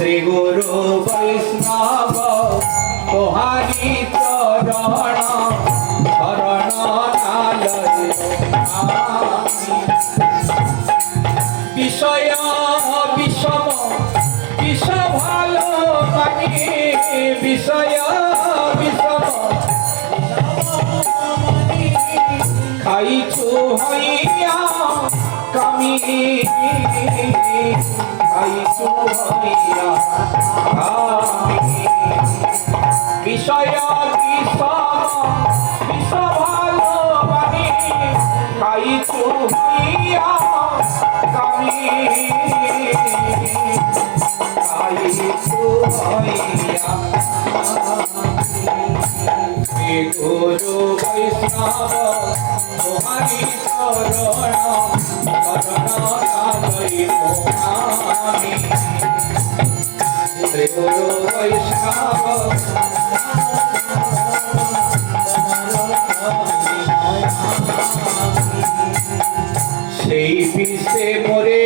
শ্রী গুরু বৈষ্ণব তোহারি চরণ শরণ নালয় বিষয় বিষম বিষ ভালো মানি বিষয় বিষম খাইছু হইয়া কামি খাইছু হইয়া কামি বিষয় বিষম বিষ ভালো মানি খাইছু হইয়া কামি খাইছু হইয়া শ্রী গুরু বৈষ্ণব তোহারি চরণ শরণ নালয় আমি শ্রী গুরু বৈষ্ণব সেই বিষে মোরে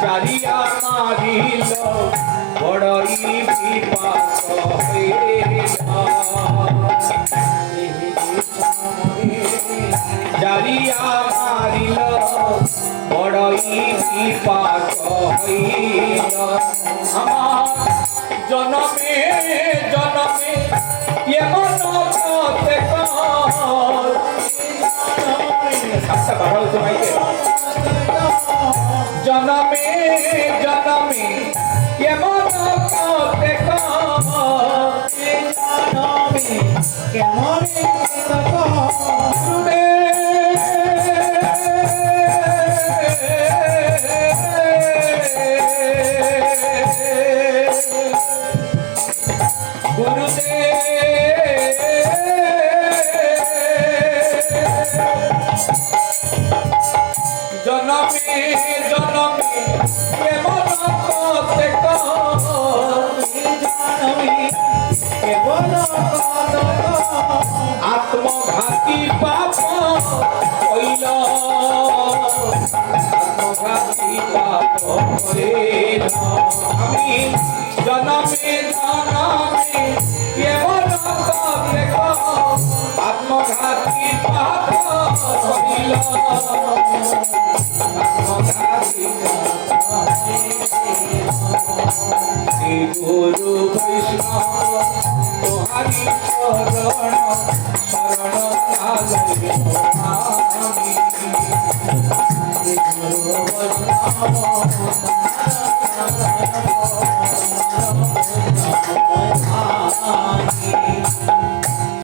চারিয়া মারিল বড়ই বিপাক জারিয়া মারিল বড়ই বিপাক হইল আমার জনমে জনমে এমন পথে জনমে জনমে কেমন পথে কেমন জনমে জনমে কেমন পথে আত্মঘাতী পাপ হইল আত্মঘাতী পাপ হইল আমি জনমে জনমে কেমন পথে আত্মঘাতী পাপ হইল শ্রী গুরু বৈষ্ণব তোহারি চরণ শরণ নালয় আমি শ্রী গুরু বৈষ্ণব